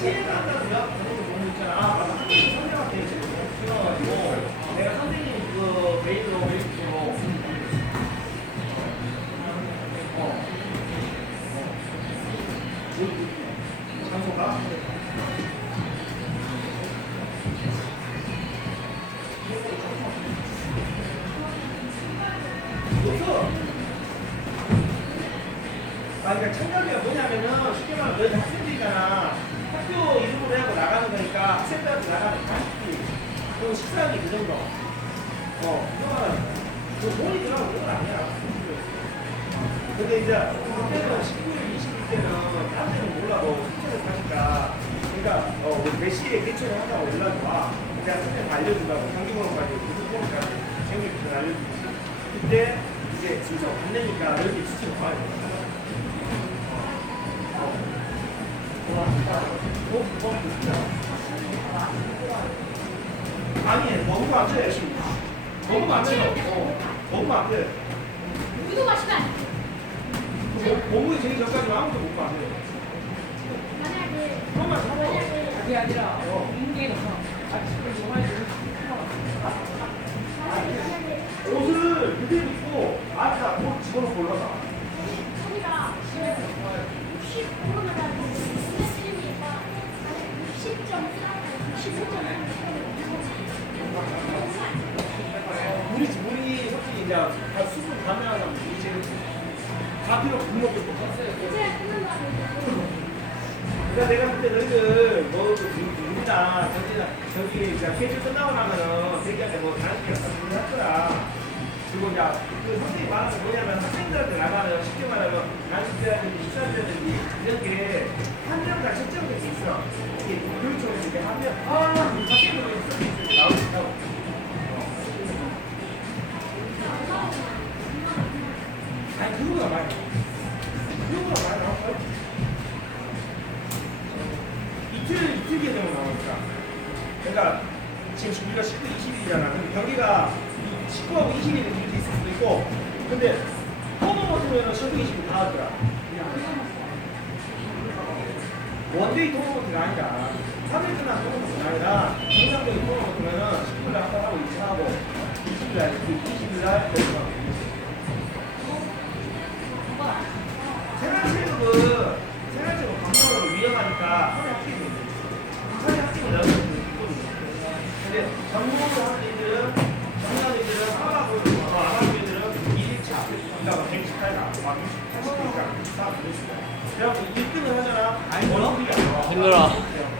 시행을 한다면 그것도 너무 있잖아. 아, 맞아. 한국인 선생님한테 지금 필요가지고 내가 선생님 그 메일로 어. 아, 그러니까 청각이가 뭐냐면은 쉽게 말하면 너희 학생들이잖아. 학교 이름으로 해고 나가는 거니까 학생들한테 나가는 가식 비. 그리고 식사비 그 정도. 어, 그거는 그 돈이 들어가고 그건 아니야. 근데 이제 그때는 19일, 20일 때는 딴 데는 몰라도 숙제를 하니까 그러니까 어, 몇 시에 개최를 한다고 연락이 와. 내가 선생님 알려준다고 경기번호까지 교통번호까지 생일부터 알려주고 그때 이제 순서 안 내니까 여기 수치가 와야 돼. 어, 어, 어, 아니 너무 안 돼. 너무 안 돼. 어, 너무 안 돼. 우유도 마시면 안 돼. 뭐, 몸무게 되기 전까지 아무도 못 가. 만약에 만약에. 그게 아니라 어. 인계가 아 지금 정말 만약에 옷을 그대로 입고 안에다 옷 집어넣고 올라가. 소리가 집에서 65로 나가고 스트레스니까 60.4, 65.3. 물이 물이 솔직히 이제 다 수분 감량하다 물이 지금 다 필요 못 먹겠고. 그러니까 내가 볼때 너희들 뭐 그 우리나 저기 저기 이제 캐주 끝나고 나면은 대기한테 뭐 다른 게 없다. 할 거야. 그리고 이제 그 선생님 말하는 뭐냐면 학생들한테 나가면 쉽게 말하면 나는 그때 14대 이틀 이틀 계정으로 나오니까. 그러니까 지금 우리가 19, 20일이잖아. 근데 경기가 19하고 20일은 이렇게 있을 수도 있고 근데 토너먼트면은 19, 20일 다 하더라. 원데이 토너먼트가 아니라 3일 끝난 토너먼트가 아니라 정상적인 토너먼트면은 19일 날 한번 하고 2차 하고 20일 날 20일날 결승하고 생활체육은 생활체육 방송으로 위험하니까 하루에 한 끼는 하루에 한 끼는 나오는 있거든요. 근데 전문으로 하는 애들은 전문하는 애들은 하라고 어, 안 하는 애들은 1일차 그러니까 막 118가 막 60, 80그러니까 다 수가 그래갖고 1등을 하잖아 아니 뭐 힘들어? 힘들어.